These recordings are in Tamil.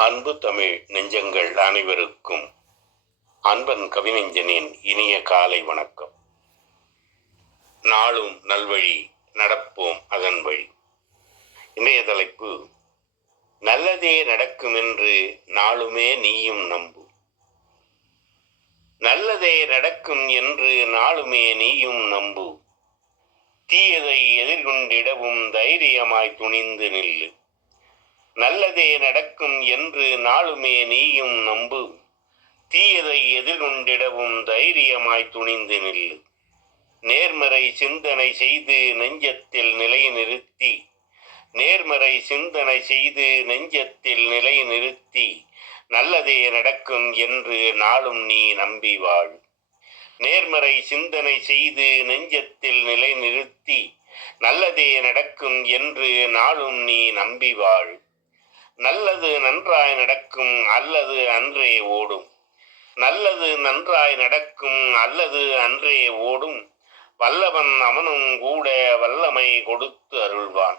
அன்பு தமிழ் நெஞ்சங்கள் அனைவருக்கும் அன்பன் கவிநெஞ்சனின் இனிய காலை வணக்கம். நாளும் நல்வழி நடப்போம் அதன் வழி. இன்றைய தலைப்பு நல்லதே நடக்கும் என்று நாளுமே நீயும் நம்பு. நல்லதே நடக்கும் என்று நாளுமே நீயும் நம்பு. தீயதை எதிர்கொண்டிடவும் தைரியமாய் துணிந்து நில்லு. நல்லதே நடக்கும் என்று நாளுமே நீயும் நம்பு. தீயதை எதிர்கொண்டிடவும் தைரியமாய் துணிந்து நில்லு. நேர்மறை சிந்தனை செய்து நெஞ்சத்தில் நிலை நிறுத்தி. நேர்மறை சிந்தனை செய்து நெஞ்சத்தில் நிலை நிறுத்தி. நல்லதே நடக்கும் என்று நாளும் நீ நம்பி வாழ். நேர்மறை சிந்தனை செய்து நெஞ்சத்தில் நிலை நிறுத்தி. நல்லதே நடக்கும் என்று நாளும் நீ நம்பி வாழ். நல்லது நன்றாய் நடக்கும் அல்லது அன்றே ஓடும். நல்லது நன்றாய் நடக்கும் அல்லது அன்றே ஓடும். வல்லவன் அவனும் கூட வல்லமை கொடுத்து அருள்வான்.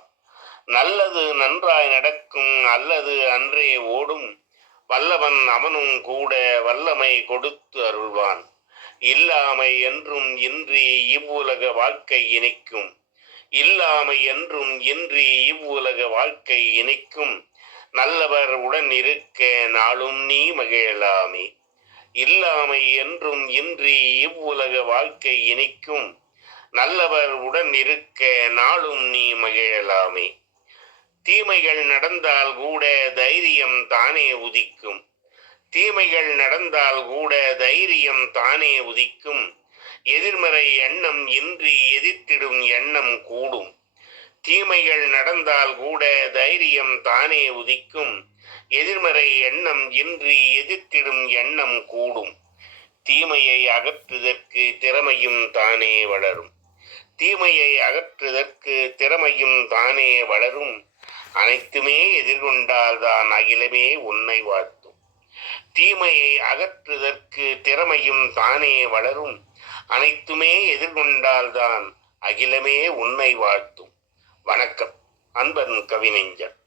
நல்லது நன்றாய் நடக்கும் அல்லது அன்றே ஓடும். வல்லவன் அவனும் கூட வல்லமை கொடுத்து அருள்வான். இல்லாமை என்றும் இன்றி இவ்வுலக வாழ்க்கை இணைக்கும் இல்லாமை என்றும் இன்றி இவ்வுலக வாழ்க்கை இணைக்கும் நல்லவர் உடன் இருக்க நாளும் நீ மகிழலாமே. இல்லாமை என்றும் இன்றி இவ்வுலக வாழ்க்கை இனிக்கும். நல்லவர் உடன் இருக்க நாளும் நீ மகிழலாமே. தீமைகள் நடந்தால் கூட தைரியம் தானே உதிக்கும். தீமைகள் நடந்தால் கூட தைரியம் தானே உதிக்கும். எதிர்மறை எண்ணம் இன்றி எதிர்த்திடும் எண்ணம் கூடும். தீமைகள் நடந்தால் கூட தைரியம் தானே உதிக்கும். எதிர்மறை எண்ணம் இன்றி எதிர்த்திடும் எண்ணம் கூடும். தீமையை அகற்றுதற்கு திறமையும் தானே வளரும். தீமையை அகற்றுதற்கு திறமையும் தானே வளரும். அனைத்துமே எதிர்கொண்டால் தான் அகிலமே உன்னை வாழ்த்தும். தீமையை அகற்றுதற்கு திறமையும் தானே வளரும். அனைத்துமே எதிர்கொண்டால்தான் அகிலமே உன்னை வாழ்த்தும். வணக்கம். அன்பன் கவிநெஞ்சன்.